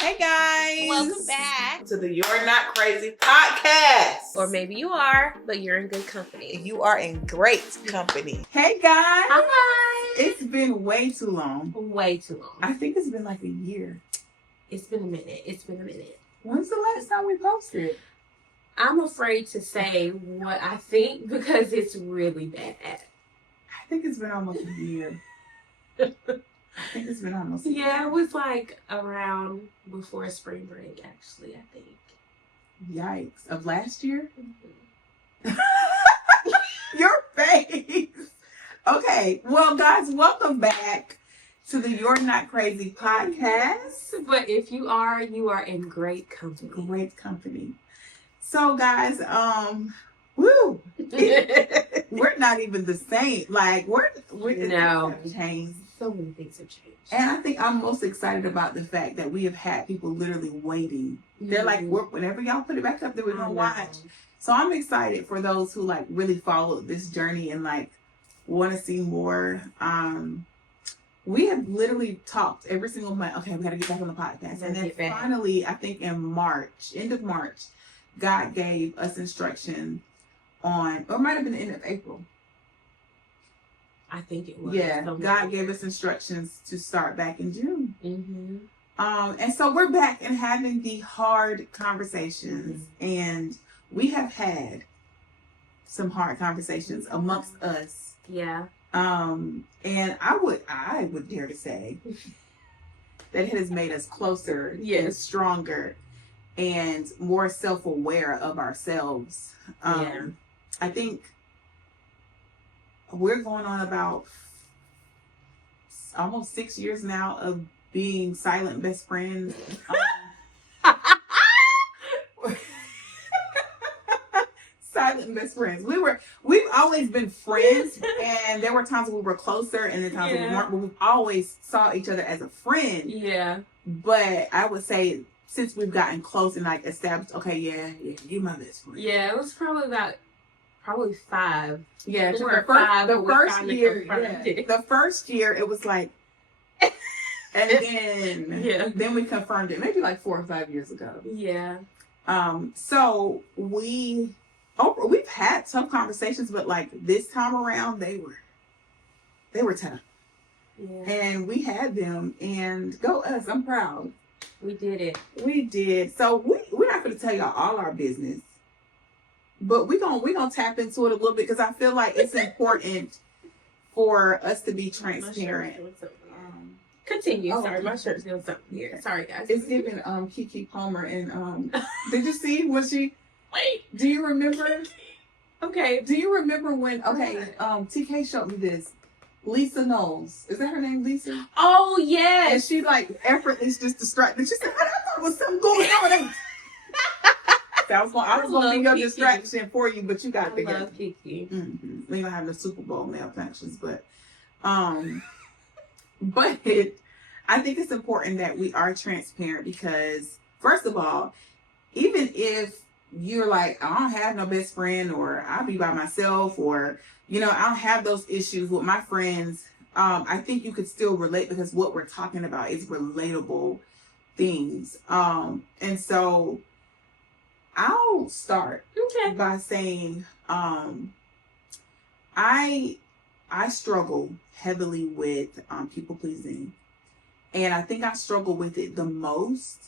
Hey guys! Welcome back to the You're Not Crazy podcast. Or maybe you are, but you're in good company. You are in great company. Hey guys! Hi! It's been way too long. Way too long. I think it's been like a year. It's been a minute. When's the last time we posted? I'm afraid to say what I think because it's really bad. I think it's been almost a year. I think it's been almost a year. Yeah, it was like around before spring break, actually, I think. Yikes. Of last year? Mm-hmm. Your face. Okay. Well, guys, welcome back to the You're Not Crazy podcast. But if you are in great company. Great company. So, guys, woo. We're not even the same. Like, we're No. changed. So many things have changed. And I think I'm most excited about the fact that we have had people literally waiting. They're like, whenever y'all put it back up, then we're going to watch. So I'm excited for those who like really followed this journey and like want to see more. We have literally talked every single month. Okay, we got to get back on the podcast. And then finally, I think in March, end of March, God gave us instruction on, or it might have been the end of April. I think it was. Yeah, God gave us instructions to start back in June. Mm-hmm. And so we're back and having the hard conversations. Mm-hmm. And we have had some hard conversations amongst us. Yeah. And I would dare to say that it has made us closer and stronger and more self-aware of ourselves. I think we're going on about almost 6 years now of being silent best friends. Silent best friends. We've always been friends, and there were times we were closer and then times we weren't, but we've always saw each other as a friend. Yeah. But I would say since we've gotten close and like established, okay, yeah, you're my best friend. Yeah, it was probably 5. Yeah, the first year it was like, and then we confirmed it maybe like 4 or 5 years ago. Yeah. So we've had tough conversations, but like this time around they were tough. Yeah. And we had them, and go us! I'm proud. We did it. We did. So we're not going to tell y'all all our business. But we're gonna tap into it a little bit because I feel like it's important for us to be transparent. Continue. Sorry, my shirt's doing something here. Sorry, guys. It's giving Keke Palmer and did you see what she? Wait. Do you remember? Okay. Do you remember when? Okay. TK showed me this. Lisa Knowles. Is that her name, Lisa? Oh yes. And she like effortlessly just distracted. She said, "I thought there was something going on." I was going to be your distraction for you, but you got to love Kiki. Mm-hmm. We don't have the Super Bowl malfunctions, but I think it's important that we are transparent because, first of all, even if you're like, I don't have no best friend, or I'll be by myself, or I don't have those issues with my friends. I think you could still relate because what we're talking about is relatable things, and so. I'll start by saying I struggle heavily with people pleasing, and I think I struggle with it the most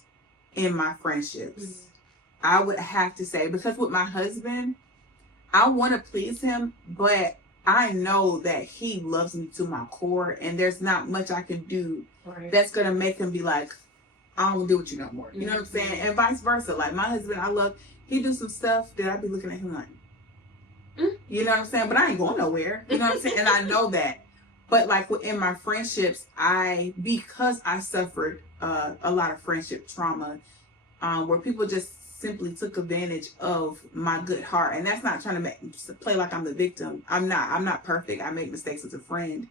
in my friendships. Mm-hmm. I would have to say, because with my husband, I want to please him, but I know that he loves me to my core, and there's not much I can do that's gonna make him be like, I don't do with you no more. You know what I'm saying? And vice versa. Like my husband, he do some stuff that I be looking at him like, you know what I'm saying? But I ain't going nowhere. You know what I'm saying? And I know that. But like within my friendships, because I suffered a lot of friendship trauma, where people just simply took advantage of my good heart. And that's not trying to play like I'm the victim. I'm not perfect. I make mistakes as a friend.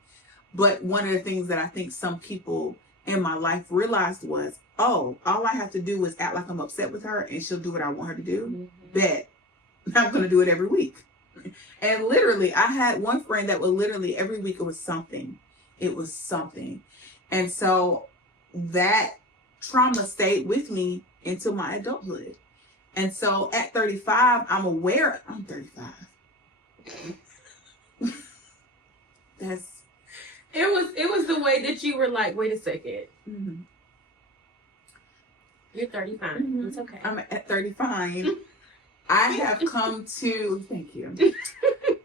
But one of the things that I think some people in my life realized was, all I have to do is act like I'm upset with her and she'll do what I want her to do. Mm-hmm. Bet I'm going to do it every week. And literally, I had one friend that would literally every week it was something. And so that trauma stayed with me until my adulthood. And so at 35, I'm 35. It was the way that you were like, wait a second. Mm-hmm. You're 35. Mm-hmm. It's okay. I'm at 35. I have come to, thank you.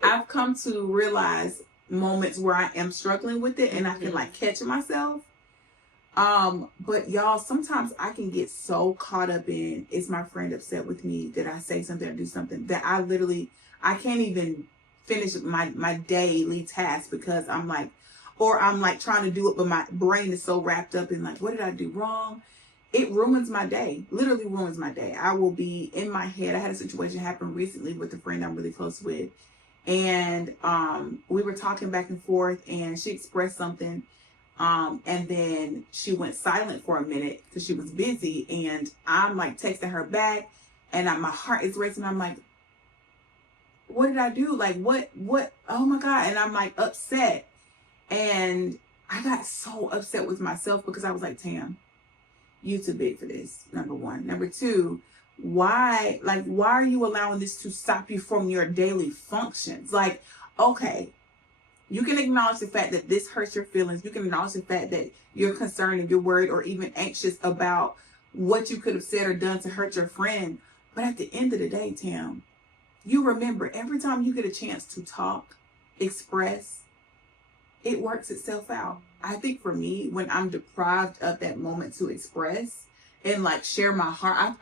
I've come to realize moments where I am struggling with it and I can like catch myself. But y'all, sometimes I can get so caught up in, is my friend upset with me? Did I say something or do something that I can't even finish my daily task because I'm like trying to do it, but my brain is so wrapped up in like, what did I do wrong? It ruins my day, literally ruins my day. I will be in my head. I had a situation happen recently with a friend I'm really close with. And we were talking back and forth and she expressed something. And then she went silent for a minute because she was busy. And I'm like texting her back and my heart is racing. I'm like, what did I do? Like, what? Oh my God. And I'm like upset. And I got so upset with myself because I was like, Tam, you too big for this. Number one. Number two, why are you allowing this to stop you from your daily functions? Like, okay, you can acknowledge the fact that this hurts your feelings. You can acknowledge the fact that you're concerned and you're worried or even anxious about what you could have said or done to hurt your friend. But at the end of the day, Tam, you remember every time you get a chance to talk, express, it works itself out. I think for me, when I'm deprived of that moment to express and like share my heart,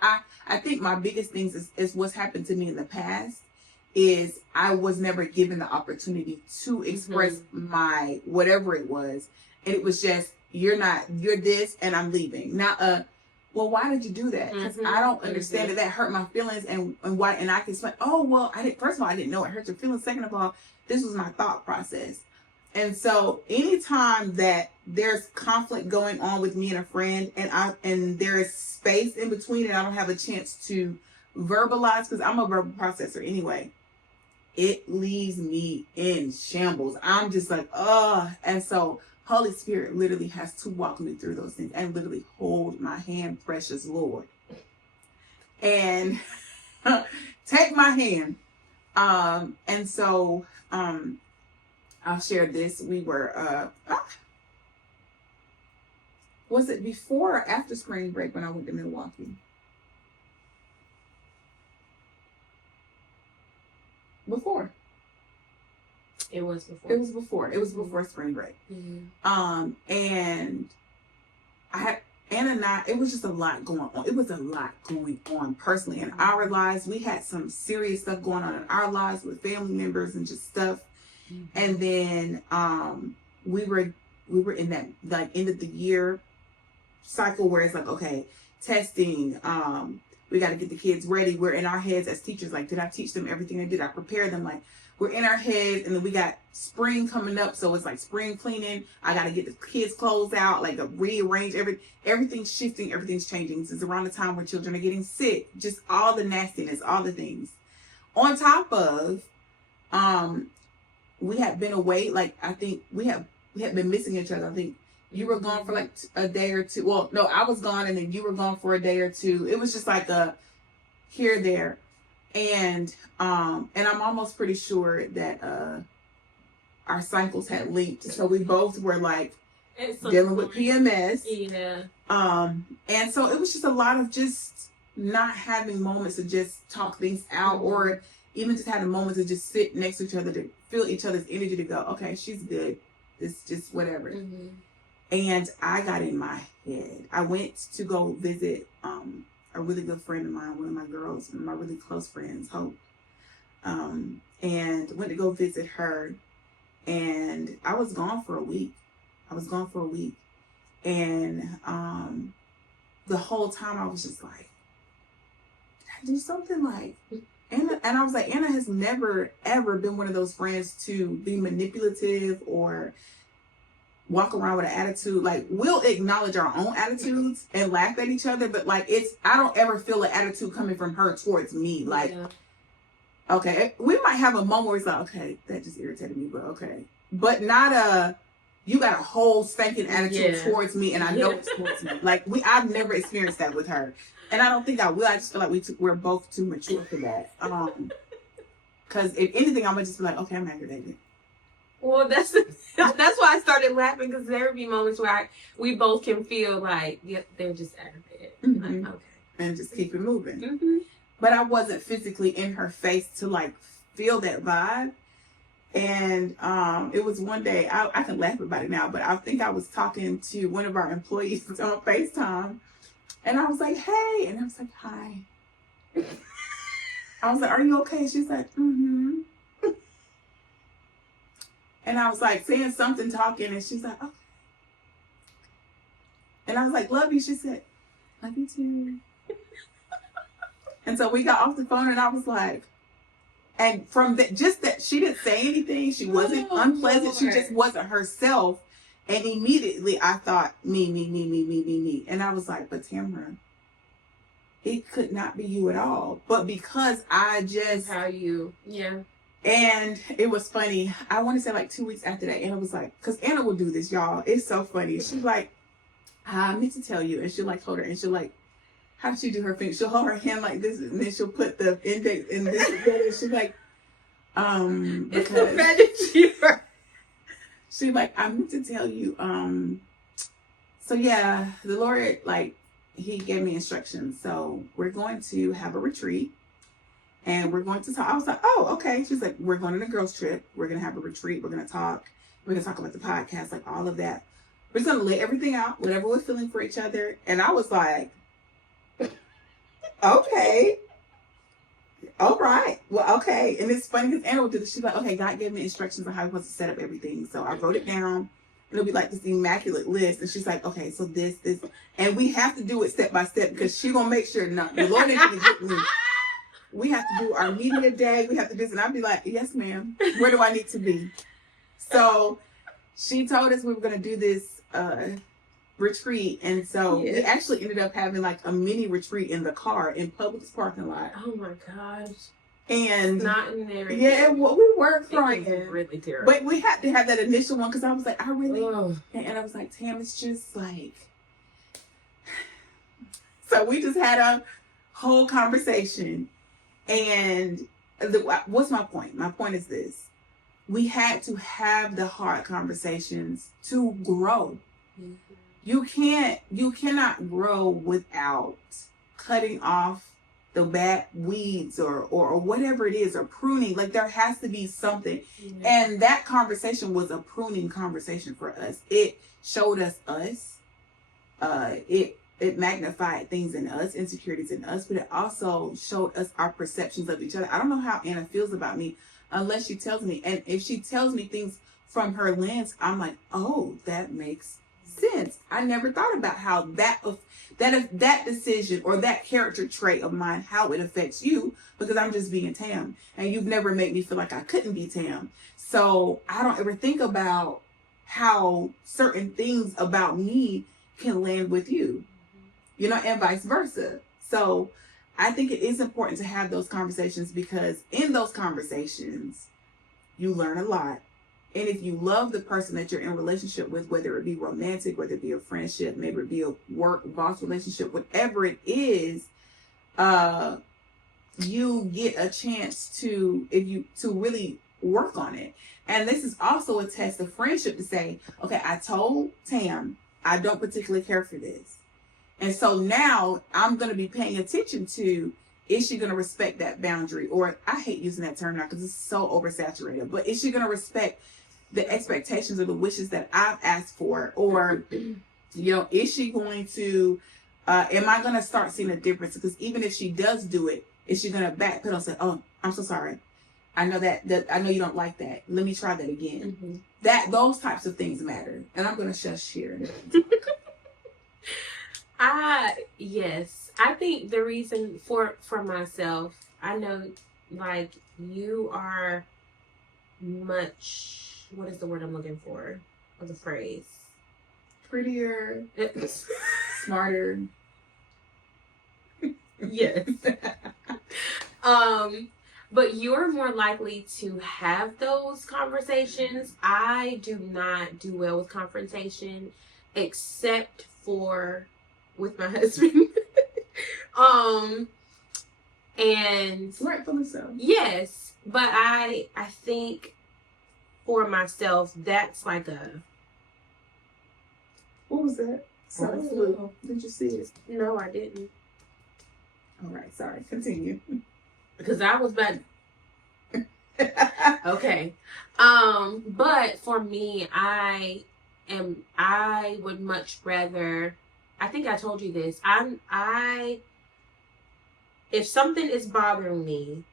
I think my biggest things is what's happened to me in the past is I was never given the opportunity to express my whatever it was. And it was just, you're this and I'm leaving. Not well, why did you do that? Because I don't understand that hurt my feelings and why, and I can say, oh, well, first of all, I didn't know it hurt your feelings. Second of all, this was my thought process. And so anytime that there's conflict going on with me and a friend and there is space in between and I don't have a chance to verbalize, because I'm a verbal processor anyway, it leaves me in shambles. I'm just like, and so Holy Spirit literally has to walk me through those things and literally hold my hand, precious Lord, and take my hand. And so, I'll share this. We were, was it before or after spring break when I went to Milwaukee? Before. It was before. It was before. It was before spring break. And Anna and I, it was just a lot going on. It was a lot going on personally in our lives. We had some serious stuff going on in our lives with family members and just stuff. And then we were in that like end of the year cycle where it's like, okay, testing, we got to get the kids ready. We're in our heads as teachers, like, did I teach them everything I did? I prepare them? Like, we're in our heads, and then we got spring coming up, so it's like spring cleaning. I got to get the kids' clothes out, like rearrange everything's shifting, everything's changing. This is around the time where children are getting sick, just all the nastiness, all the things. On top of, we had been away, like, I think we had been missing each other. I think you were gone for like a day or two. Well, no, I was gone and then you were gone for a day or two. It was just like a here, there. And I'm almost pretty sure that our cycles had linked. So we both were like dealing with PMS. Yeah. And so it was just a lot of just not having moments to just talk things out or even just having moments to just sit next to each other to feel each other's energy to go, okay, she's good. It's just whatever. And I got in my head. I went to go visit a really good friend of mine, one of my girls, one of my really close friends, Hope. And went to go visit her. And I was gone for a week. And the whole time I was just like, did I do something? Like, Anna, and I was like, Anna has never, ever been one of those friends to be manipulative or walk around with an attitude. Like, we'll acknowledge our own attitudes and laugh at each other, but like, I don't ever feel an attitude coming from her towards me. Like, okay, we might have a moment where it's like, okay, that just irritated me, but okay. But not you got a whole spanking attitude Yeah. towards me, and I know it's towards me. Like I've never experienced that with her, and I don't think I will. I just feel like we're both too mature for that. Because if anything, I'm gonna just be like, okay, I'm aggravated. Well, that's why I started laughing, because there would be moments where we both can feel like, yep, they're just aggravated. Mm-hmm. Like, okay. And just keep it moving. Mm-hmm. But I wasn't physically in her face to like feel that vibe. And it was one day, I can laugh about it now, but I think I was talking to one of our employees on FaceTime, and I was like, hey, and I was like, hi. I was like, are you okay? She's like, mm-hmm. And I was like saying something, talking, and she's like, okay. And I was like, love you. She said, love you too. And so we got off the phone, and I was like, and from that, just that she didn't say anything. She wasn't unpleasant. Lord. She just wasn't herself. And immediately I thought, me. And I was like, but Tamara, it could not be you at all. But because I just... How you... Yeah. And it was funny. I want to say like 2 weeks after that, Anna was like, because Anna will do this, y'all. It's so funny. She's like, I meant to tell you. And she'll like hold her, and she'll like, how does she do her finger? She'll hold her hand like this, and then she'll put the index in this together. She's like, it's the Fettuccine. She's like, I meant to tell you. So yeah, the Lord, like, he gave me instructions. So we're going to have a retreat, and we're going to talk. I was like, oh, okay. She's like, we're going on a girls trip. We're going to have a retreat. We're going to talk. We're going to talk about the podcast, like all of that. We're just going to lay everything out, whatever we're feeling for each other. And I was like, okay. All right. Well, okay. And it's funny because Anna would do this. She's like, okay, God gave me instructions on how I'm supposed to set up everything. So I wrote it down. And it'll be like this immaculate list. And she's like, okay, so this. And we have to do it step by step, because she's going to make sure, no, the Lord ain't going to get me. We have to do our media day. We have to do this. And I'd be like, yes, ma'am. Where do I need to be? So she told us we were going to do this retreat, and so we actually ended up having like a mini retreat in the car in Publix parking lot. Oh my gosh. And it's not in there. Yeah, well, we were crying. It was really terrible. But we had to have that initial one, because I was like, I really Ugh. And I was like, Tam, it's just like... So we just had a whole conversation. And what's my point? My point is this. We had to have the hard conversations to grow. Mm-hmm. You cannot grow without cutting off the bad weeds or whatever it is, or pruning. Like, there has to be something. Mm-hmm. And that conversation was a pruning conversation for us. It showed us. It magnified things in us, insecurities in us, but it also showed us our perceptions of each other. I don't know how Anna feels about me unless she tells me. And if she tells me things from her lens, I'm like, oh, that makes sense. I never thought about how that decision or that character trait of mine, how it affects you, because I'm just being Tam, and you've never made me feel like I couldn't be Tam. So I don't ever think about how certain things about me can land with you, and vice versa. So I think it is important to have those conversations, because in those conversations, you learn a lot. And if you love the person that you're in relationship with, whether it be romantic, whether it be a friendship, maybe it be a work boss relationship, whatever it is, you get a chance to really work on it. And this is also a test of friendship to say, okay, I told Tam I don't particularly care for this. And so now I'm going to be paying attention to, is she going to respect that boundary? Or I hate using that term now because it's so oversaturated, but is she going to respect the expectations or the wishes that I've asked for? Or, is she going to, am I going to start seeing a difference? Because even if she does do it, is she going to backpedal and say, oh, I'm so sorry. I know that I know you don't like that. Let me try that again. Mm-hmm. Those types of things matter. And I'm going to shush here. Yes. I think the reason for myself, I know, like, you are much, what is the word I'm looking for? Or the phrase? Prettier. Smarter. Yes. But you're more likely to have those conversations. I do not do well with confrontation, except for with my husband. And rightfully so. yes, but I think for myself, that's like a. What was that? Sorry, did you see it? No, I didn't. All right, sorry. Continue. Because I was about. Okay. But for me, I would much rather. I think I told you this. If something is bothering me,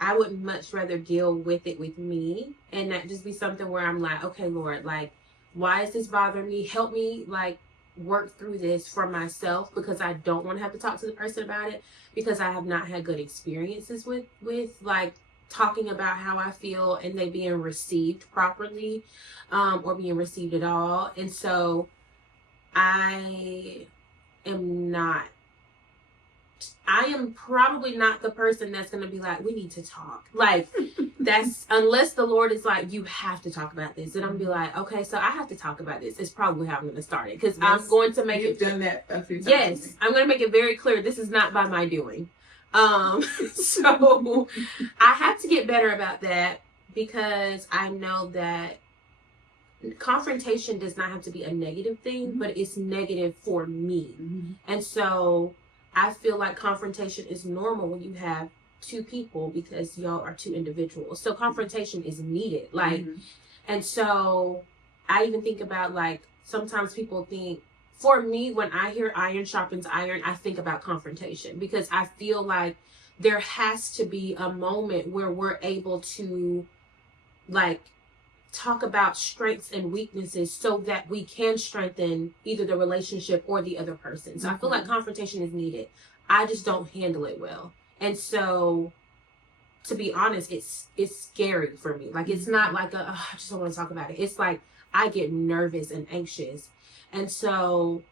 I would much rather deal with it with me and not just be something where I'm like, okay, Lord, like, why is this bothering me? Help me, like, work through this for myself, because I don't want to have to talk to the person about it, because I have not had good experiences with like talking about how I feel and they being received properly, or being received at all. And so I am probably not the person that's going to be like, we need to talk. Like, that's, unless the Lord is like, you have to talk about this. And I'm going to be like, okay, so I have to talk about this. It's probably how I'm going to start it. Because I'm going to make You've done that a few times. Yes, I'm going to make it very clear. This is not by my doing. So I have to get better about that, because I know that confrontation does not have to be a negative thing, but it's negative for me. And so I feel like confrontation is normal when you have two people, because y'all are two individuals. So confrontation is needed. Like, and so I even think about, like, sometimes people think, for me, when I hear iron sharpens iron, I think about confrontation, because I feel like there has to be a moment where we're able to, like, talk about strengths and weaknesses so that we can strengthen either the relationship or the other person. So I feel like confrontation is needed. I just don't handle it well. And so, to be honest, it's scary for me. Like, it's not like I just don't want to talk about it. It's like I get nervous and anxious. And so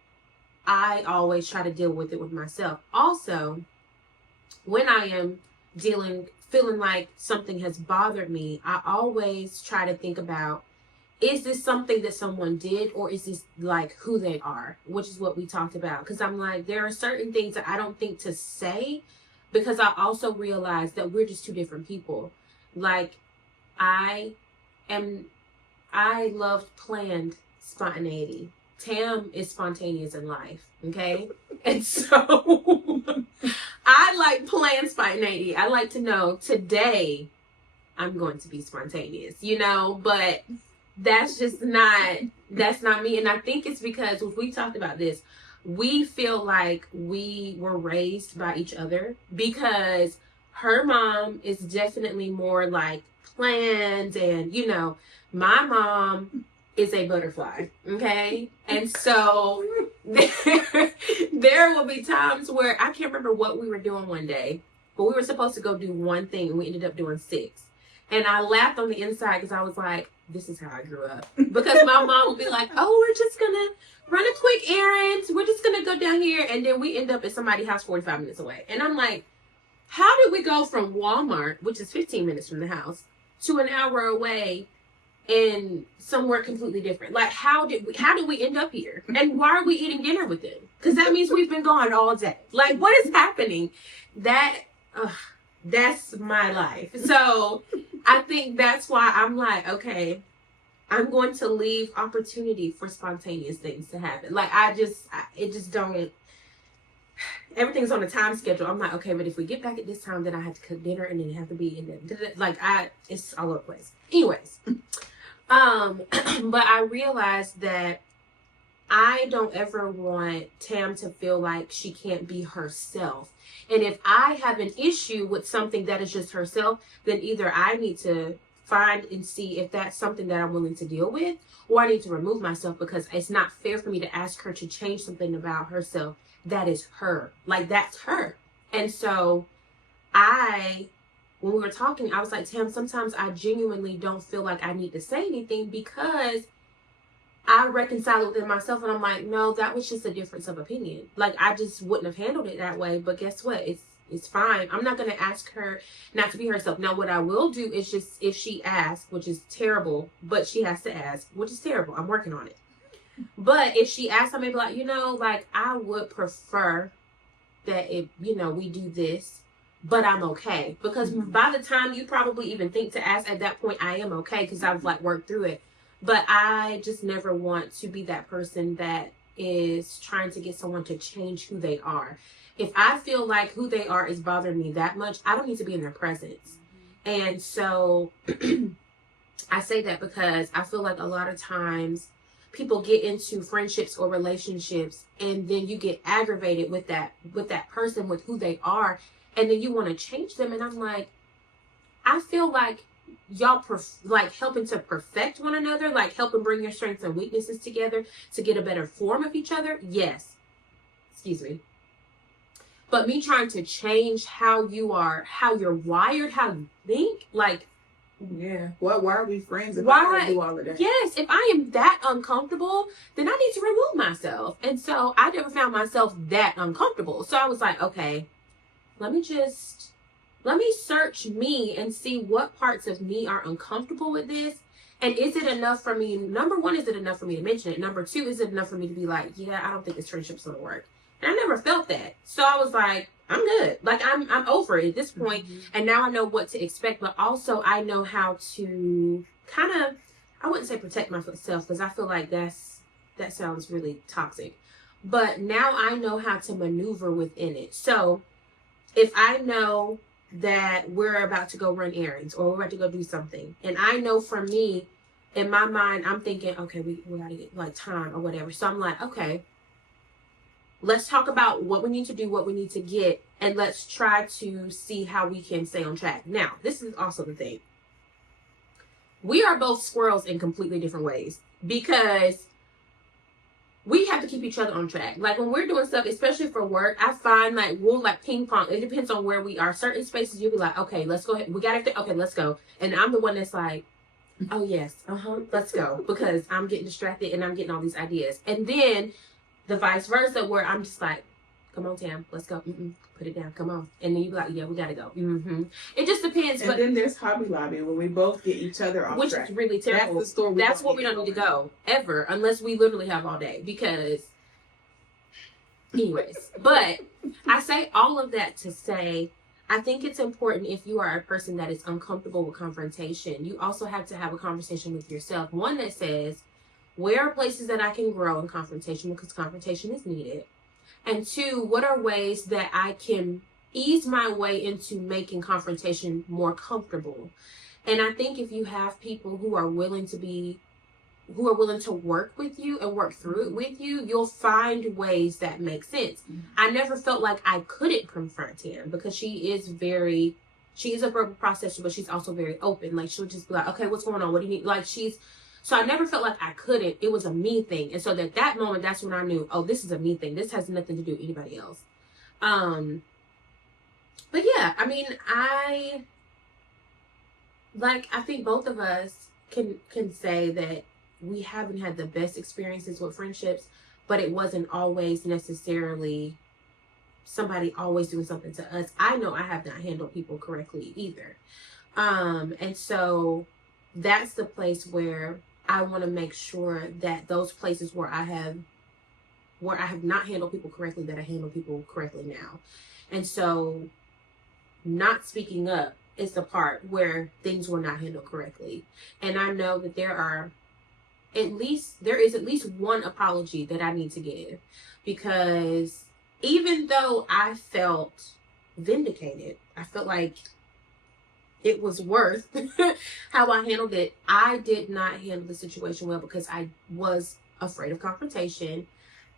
I always try to deal with it with myself. Also, when I am feeling like something has bothered me, I always try to think about, is this something that someone did, or is this like who they are, which is what we talked about. Because I'm like, there are certain things that I don't think to say, because I also realize that we're just two different people. Like, I love planned spontaneity. Tam is spontaneous in life, okay? And so I like planned spontaneity. I like to know, today I'm going to be spontaneous, but that's not me. And I think it's because, when we talked about this, we feel like we were raised by each other, because her mom is definitely more like planned, and my mom is a butterfly, okay? And so there will be times where I can't remember what we were doing one day, but we were supposed to go do one thing and we ended up doing 6. And I laughed on the inside, because I was like, this is how I grew up. Because my mom would be like, oh, we're just gonna run a quick errand. We're just gonna go down here. And then we end up at somebody's house 45 minutes away. And I'm like, how did we go from Walmart, which is 15 minutes from the house, to an hour away and somewhere completely different? Like, how did we end up here? And why are we eating dinner with them? Because that means we've been gone all day. Like, what is happening? That's my life. So I think that's why I'm like, okay, I'm going to leave opportunity for spontaneous things to happen. Like, it just don't, everything's on a time schedule. I'm like, okay, but if we get back at this time, then I have to cook dinner, and then it have to be, it's all over the place. Anyways, but I realized that I don't ever want Tam to feel like she can't be herself. And if I have an issue with something that is just herself, then either I need to find and see if that's something that I'm willing to deal with, or I need to remove myself, because it's not fair for me to ask her to change something about herself. That is her. Like, that's her. And so when we were talking, I was like, Tam, sometimes I genuinely don't feel like I need to say anything, because I reconcile it within myself, and I'm like, no, that was just a difference of opinion. Like, I just wouldn't have handled it that way. But guess what? It's fine. I'm not going to ask her not to be herself. Now, what I will do is just, if she asks, which is terrible, but she has to ask, which is terrible. I'm working on it. But if she asks, I may be like, like, I would prefer that we do this, but I'm okay. Because by the time you probably even think to ask, at that point, I am okay because I've like worked through it. But I just never want to be that person that is trying to get someone to change who they are. If I feel like who they are is bothering me that much, I don't need to be in their presence. And so I say that because I feel like a lot of times people get into friendships or relationships and then you get aggravated with that person, with who they are, and then you want to change them. And I'm like, I feel like y'all like helping to perfect one another, like helping bring your strengths and weaknesses together to get a better form of each other. Yes. Excuse me. But me trying to change how you are, how you're wired, how you think, like, yeah. Why are we friends if I don't do all of that? Yes, if I am that uncomfortable, then I need to remove myself. And so I never found myself that uncomfortable. So I was like, okay, let me search me and see what parts of me are uncomfortable with this. And is it enough for me? Number one, is it enough for me to mention it? Number two, is it enough for me to be like, yeah, I don't think this friendship's gonna work. And I never felt that. So I was like, I'm good. Like, I'm over it at this point. And now I know what to expect, but also I know how to kind of, I wouldn't say protect myself, because I feel like that sounds really toxic. But now I know how to maneuver within it. So if I know that we're about to go run errands or we're about to go do something, and I know for me, in my mind, I'm thinking, okay, we gotta get like time or whatever. So I'm like, okay, let's talk about what we need to do, what we need to get, and let's try to see how we can stay on track. Now, this is also the thing. We are both squirrels in completely different ways, because we have to keep each other on track. Like when we're doing stuff, especially for work, I find like we'll like ping pong. It depends on where we are. Certain spaces you'll be like, okay, let's go ahead. We got it. Okay, let's go. And I'm the one that's like, oh yes, let's go, because I'm getting distracted and I'm getting all these ideas. And then the vice versa, where I'm just like, come on, Tam, let's go. Put it down, come on. And then you be like, yeah, we gotta go. It just depends. And then there's Hobby Lobby, where we both get each other off which track. Is really terrible. That's the store. That's what we don't need to go ever, unless we literally have all day. Because, anyways, but I say all of that to say, I think it's important, if you are a person that is uncomfortable with confrontation, you also have to have a conversation with yourself. One that says, where are places that I can grow in confrontation, because confrontation is needed? And two, what are ways that I can ease my way into making confrontation more comfortable? And I think if you have people who are willing to work with you and work through it with you, you'll find ways that make sense. I never felt like I couldn't confront him, because she is a verbal processor, but she's also very open. Like, she'll just be like, okay, what's going on? What do you need? Like, so I never felt like I couldn't. It was a me thing. And so at that moment, that's when I knew, oh, this is a me thing. This has nothing to do with anybody else. But yeah, I mean, I think both of us can say that we haven't had the best experiences with friendships, but it wasn't always necessarily somebody always doing something to us. I know I have not handled people correctly either. And so that's the place where I want to make sure that those places where I have not handled people correctly, that I handle people correctly now. And so not speaking up is the part where things were not handled correctly. And I know that there is at least one apology that I need to give, because even though I felt vindicated, I felt like it was worth how I handled it, I did not handle the situation well, because I was afraid of confrontation.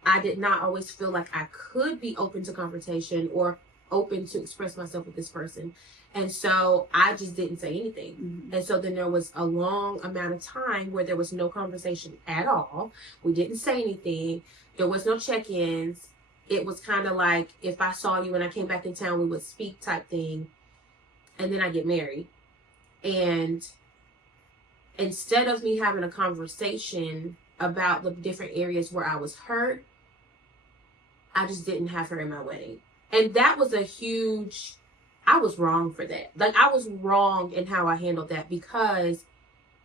I did not always feel like I could be open to confrontation or open to express myself with this person. And so I just didn't say anything. And so then there was a long amount of time where there was no conversation at all. We didn't say anything. There was no check-ins. It was kind of like, if I saw you when I came back in town, we would speak type thing. And then I get married. And instead of me having a conversation about the different areas where I was hurt, I just didn't have her in my wedding. And that was a huge, I was wrong for that. Like, I was wrong in how I handled that, because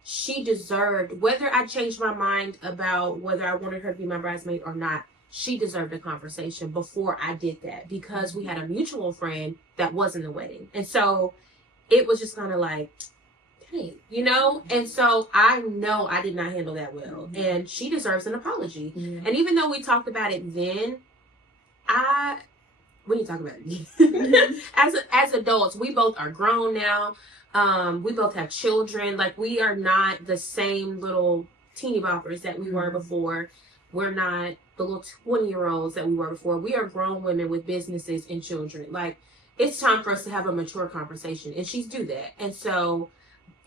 she deserved, whether I changed my mind about whether I wanted her to be my bridesmaid or not, she deserved a conversation before I did that, because we had a mutual friend that was in the wedding. And so it was just kind of like, dang, you know? And so I know I did not handle that well. And she deserves an apology. And even though we talked about it then, we didn't talk about it. As adults, we both are grown now. We both have children. Like, we are not the same little teeny boppers that we were before. We're not the little 20-year-olds that we were before. We are grown women with businesses and children. Like, it's time for us to have a mature conversation, and she's do that. And so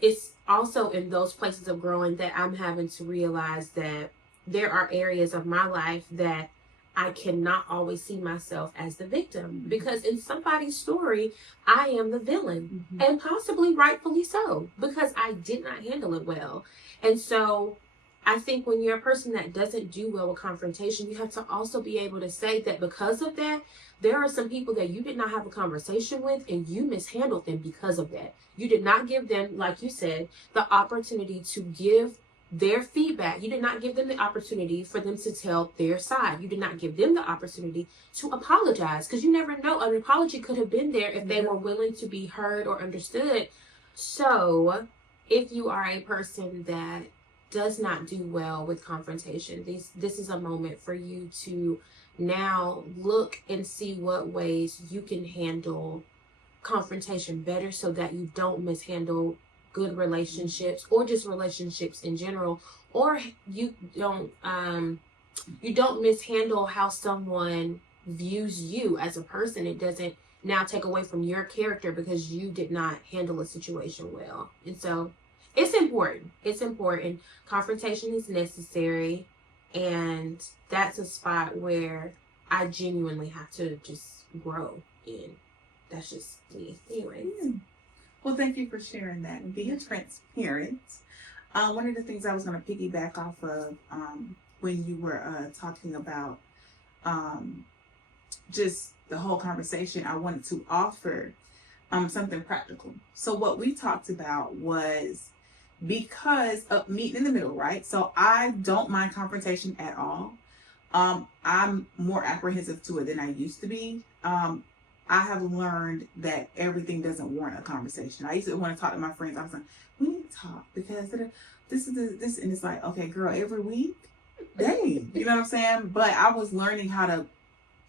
it's also in those places of growing that I'm having to realize that there are areas of my life that I cannot always see myself as the victim, because in somebody's story, I am the villain, and possibly rightfully so, because I did not handle it well. And so I think when you're a person that doesn't do well with confrontation, you have to also be able to say that because of that, there are some people that you did not have a conversation with, and you mishandled them because of that. You did not give them, like you said, the opportunity to give their feedback. You did not give them the opportunity for them to tell their side. You did not give them the opportunity to apologize, because you never know, an apology could have been there if they were willing to be heard or understood. So if you are a person that does not do well with confrontation, this is a moment for you to now look and see what ways you can handle confrontation better, so that you don't mishandle good relationships, or just relationships in general, or you don't mishandle how someone views you as a person. It doesn't now take away from your character because you did not handle a situation well. And so it's important. Confrontation is necessary, and that's a spot where I genuinely have to just grow in. That's just me. Anyway. Well, thank you for sharing that and being transparent. One of the things I was going to piggyback off of when you were talking about just the whole conversation, I wanted to offer something practical. So what we talked about was, because of meeting in the middle, right? So I don't mind confrontation at all. I'm more apprehensive to it than I used to be. I have learned that everything doesn't warrant a conversation. I used to want to talk to my friends. I was like, we need to talk because this is this, and it's like, okay, girl, every week, dang, you know what I'm saying? But I was learning how to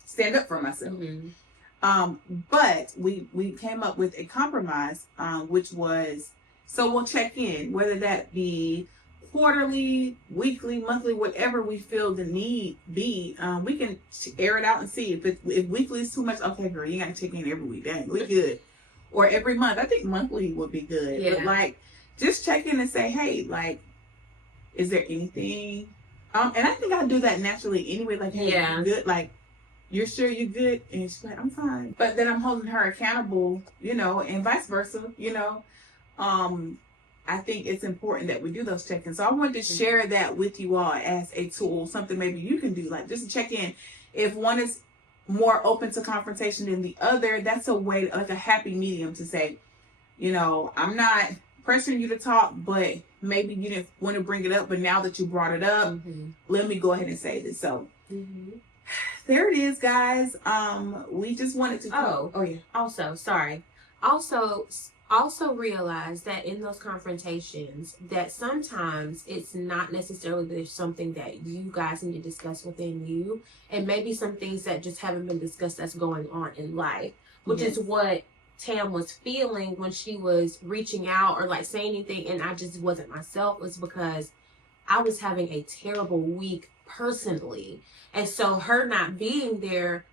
stand up for myself. But we came up with a compromise, which was, so we'll check in, whether that be quarterly, weekly, monthly, whatever we feel the need be. We can air it out and see if weekly is too much. Okay, girl, you gotta check in every week. Dang, we good. Or every month. I think monthly would be good. Yeah. But like, just check in and say, hey, like, is there anything? And I think I do that naturally anyway. Like, hey, you good? Like, you're sure you're good? And she's like, I'm fine. But then I'm holding her accountable, you know, and vice versa, you know. I think it's important that we do those check-ins. So I wanted to share that with you all as a tool, something maybe you can do, like just to check in. If one is more open to confrontation than the other, that's a way, like a happy medium to say, you know, I'm not pressuring you to talk, but maybe you didn't want to bring it up, but now that you brought it up, let me go ahead and say this. So there it is, guys. We just wanted to. Oh yeah. Also realize that in those confrontations, that sometimes it's not necessarily there's something that you guys need to discuss within you, and maybe some things that just haven't been discussed that's going on in life, which is what Tam was feeling when she was reaching out or like saying anything, and I just wasn't myself, was because I was having a terrible week personally. And so her not being there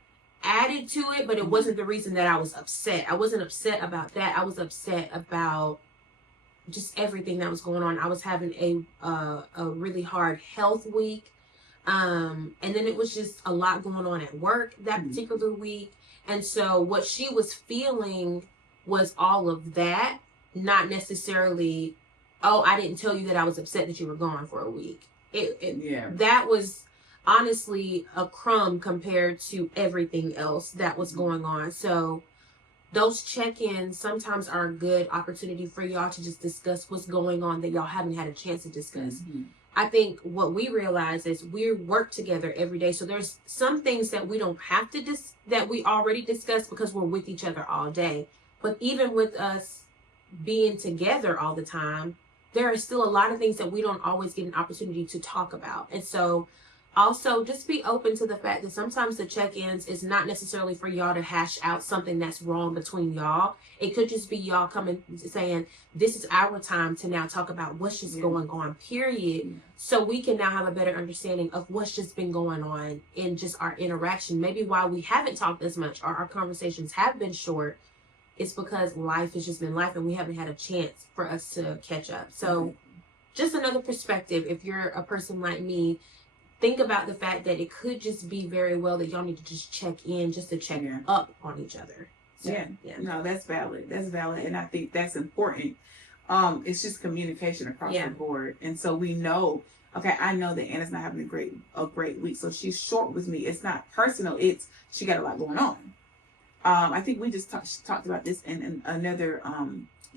added to it, but it wasn't the reason that I was upset. I wasn't upset about that. I was upset about just everything that was going on. I was having a really hard health week. And then it was just a lot going on at work that particular week. And so what she was feeling was all of that, not necessarily, oh, I didn't tell you that I was upset that you were gone for a week. That was honestly a crumb compared to everything else that was going on. So those check-ins sometimes are a good opportunity for y'all to just discuss what's going on that y'all haven't had a chance to discuss. I think what we realize is we work together every day. So there's some things that we don't have to that we already discussed because we're with each other all day. But even with us being together all the time, there are still a lot of things that we don't always get an opportunity to talk about. And so also just be open to the fact that sometimes the check-ins is not necessarily for y'all to hash out something that's wrong between y'all. It could just be y'all coming saying, this is our time to now talk about what's just going on, period. So we can now have a better understanding of what's just been going on in just our interaction. Maybe why we haven't talked as much or our conversations have been short, it's because life has just been life and we haven't had a chance for us to catch up. So just another perspective, if you're a person like me, think about the fact that it could just be very well that y'all need to just check in just to check up on each other. So, No, that's valid. That's valid. And I think that's important. It's just communication across the board. And so we know, okay, I know that Anna's not having a great week. So she's short with me. It's not personal. It's she got a lot going on. I think we just talked about this in another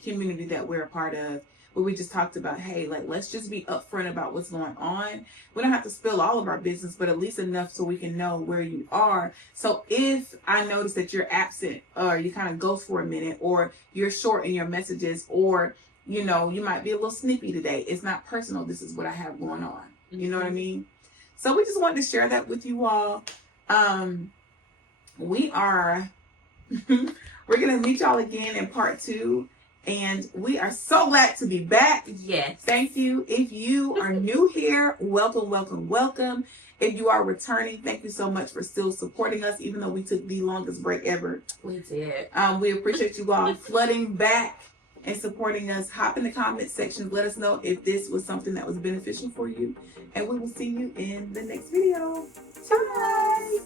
community that we're a part of, where we just talked about, hey, like, let's just be upfront about what's going on. We don't have to spill all of our business, but at least enough so we can know where you are. So if I notice that you're absent or you kind of ghost for a minute, or you're short in your messages, or, you know, you might be a little snippy today, it's not personal. This is what I have going on. You know what I mean? So we just wanted to share that with you all. We're going to meet y'all again in part 2. And we are so glad to be back. Yes. Thank you. If you are new here, welcome, welcome, welcome. If you are returning, thank you so much for still supporting us, even though we took the longest break ever. We did. We appreciate you all flooding back and supporting us. Hop in the comment section. Let us know if this was something that was beneficial for you. And we will see you in the next video. Bye.